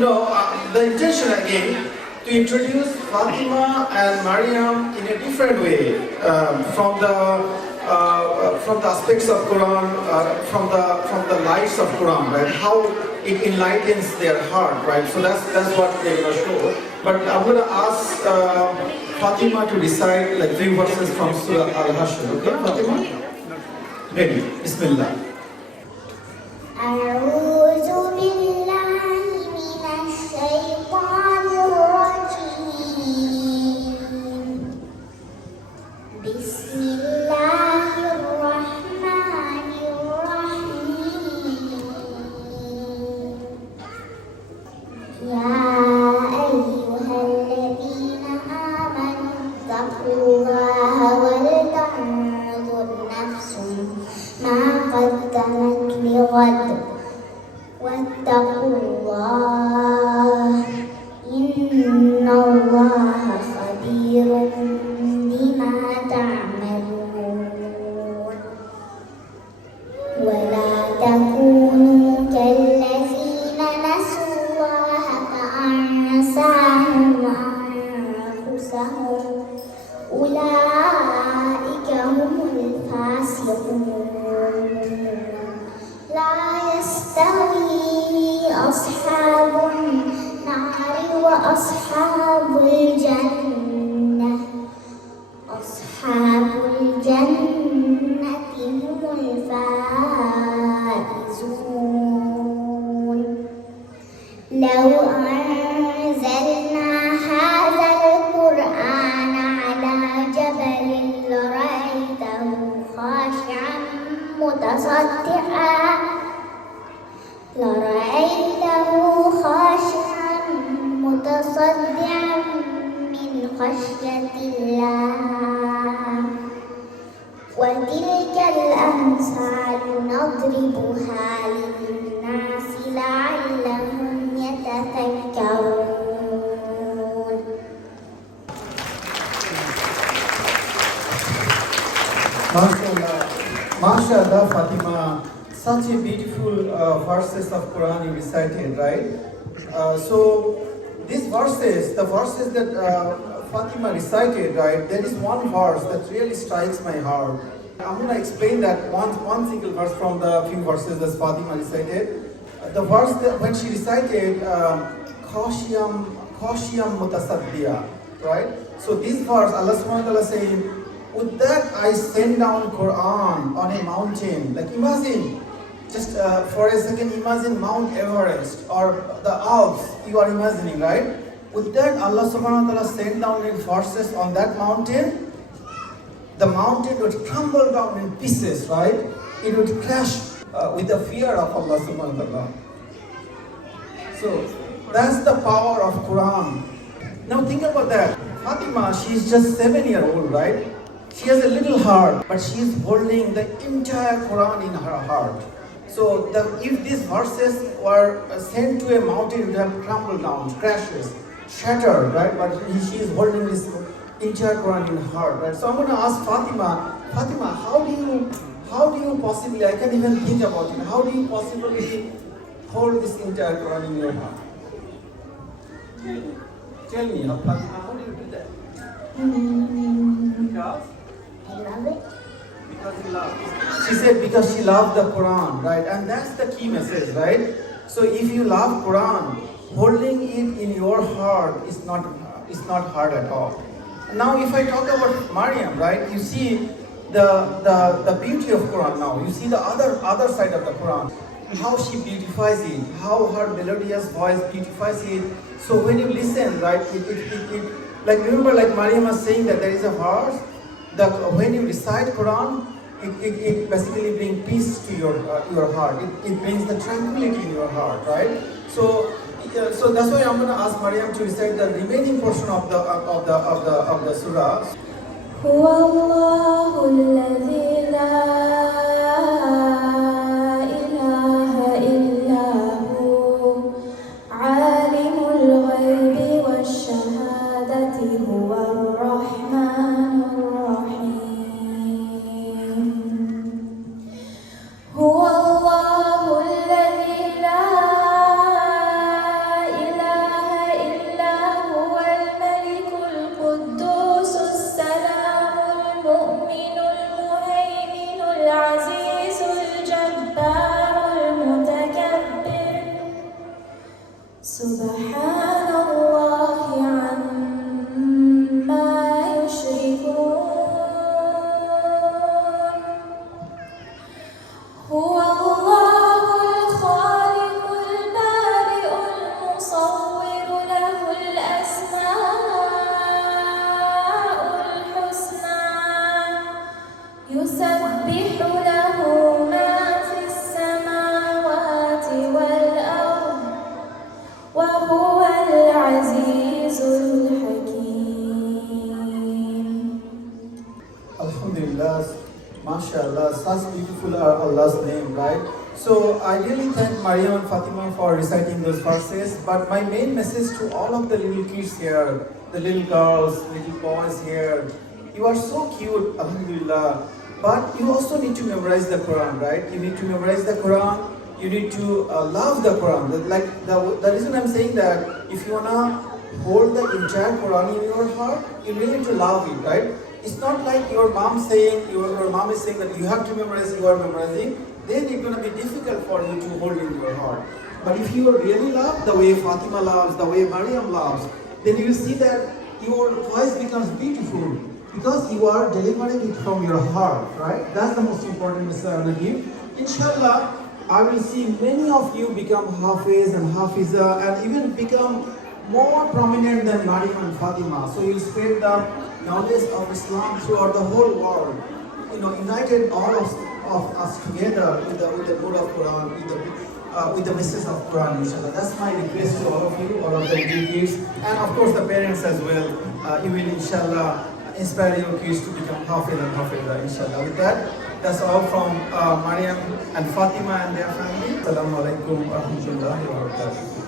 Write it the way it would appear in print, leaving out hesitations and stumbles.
the intention again to introduce Fatima and Maryam in a different way from the aspects of Quran, from the lights of Quran, right? How it enlightens their heart, right? So that's what they're gonna show. But I'm gonna ask Fatima to recite like 3 verses from Surah Al-Hashr. Okay, Fatima? Ready? Bismillah. أعوذ بالله من الشيطان الرجيم بسم الله الرحمن الرحيم يا أيها الذين آمنوا اتقوا الله ولتنظر نفس ما قدمت لغد واتقوا الله إن الله خبير بما تعملون ولا تكونوا كالذين نسوا الله فأنساهم أنفسهم أولئك هم الفاسقون لا يستوي أصحاب النار وأصحاب الجنة أصحاب الجنة هم الفائزون لو أنزلنا هذا القرآن على جبل لرأيته خاشعا متصدعا من خشية الله وتلك الأمثال نضربها للناس لعلهم يتفكرون. MashaAllah, Fatima, such a beautiful verses of Quran you recited, right? So these verses, the verses that Fatima recited, right? There is one verse that really strikes my heart. I'm going to explain that one single verse from the few verses that Fatima recited. The verse that when she recited, Khashiyam Mutasaddiya, right? So this verse, Allah subhanahu wa ta'ala saying, with that I send down Quran on a mountain. Like imagine, just for a second, imagine Mount Everest or the Alps, you are imagining, right? With that Allah subhanahu wa ta'ala sent down in verses on that mountain, the mountain would crumble down in pieces, right? It would crash with the fear of Allah subhanahu wa ta'ala. So that's the power of Quran. Now think about that. Fatima, she is just 7-year-old, right? She has a little heart, but she is holding the entire Quran in her heart. So if these verses were sent to a mountain, it would have crumbled down, crashes, shattered, right? But she is holding this entire Quran in her heart, right? So I'm going to ask Fatima, how do you possibly, I can't even think about it, how do you possibly hold this entire Quran in your heart? Tell me, Fatima, how do you do that? Because? I love it. Because you love. She said because she loved the Quran, right? And that's the key message, right? So if you love Quran, holding it in your heart is not hard at all. Now if I talk about Maryam, right? You see the beauty of Quran now. You see the other side of the Quran. How she beautifies it, how her melodious voice beautifies it. So when you listen, right, it like remember like Maryam was saying that there is a verse that when you recite Quran, it basically brings peace to your heart. It brings the tranquility in your heart, right? So that's why I'm going to ask Maryam to recite the remaining portion of the surah. هو الله الذي لا إله إلا هو عالم الغيب والشهادة هو الرحمن الرحيم هو الله الذي لا إله سبحان الله عما يشركون هو الله الخالق البارئ المصور له الأسماء الحسنى يسبح له ما في السماوات والأرض وهو العزيز الحكيم. Alhamdulillah, mashallah, such beautiful are Allah's name, right? So I really thank Maryam and Fatima for reciting those verses, but my main message to all of the little kids here, the little girls, little boys here, you are so cute, Alhamdulillah, but you also need to memorize the Quran, right? You need to memorize the Quran, you need to love the Quran. Like the reason I'm saying that, if you wanna hold the entire Quran in your heart, you really need to love it, right? It's not like your mom saying, your mom is saying that you have to memorize, you are memorizing, then it's going to be difficult for you to hold in your heart. But if you really love the way Fatima loves, the way Maryam loves, then you will see that your voice becomes beautiful because you are delivering it from your heart, right? That's the most important message I want to give. Inshallah, I will see many of you become Hafiz and Hafiza and even become more prominent than Maryam and Fatima. So you spread the knowledge of Islam throughout the whole world. United all of us together with the word of Quran, with the message of Quran, inshallah. That's my request to all of you, all of the little kids, and of course the parents as well. You will, inshallah, inspire your kids to become Hafiz and Hafiza, inshallah. With that, that's all from Maryam and Fatima and their family. Assalamu alaikum wa rahmatullahi wa barakatuh.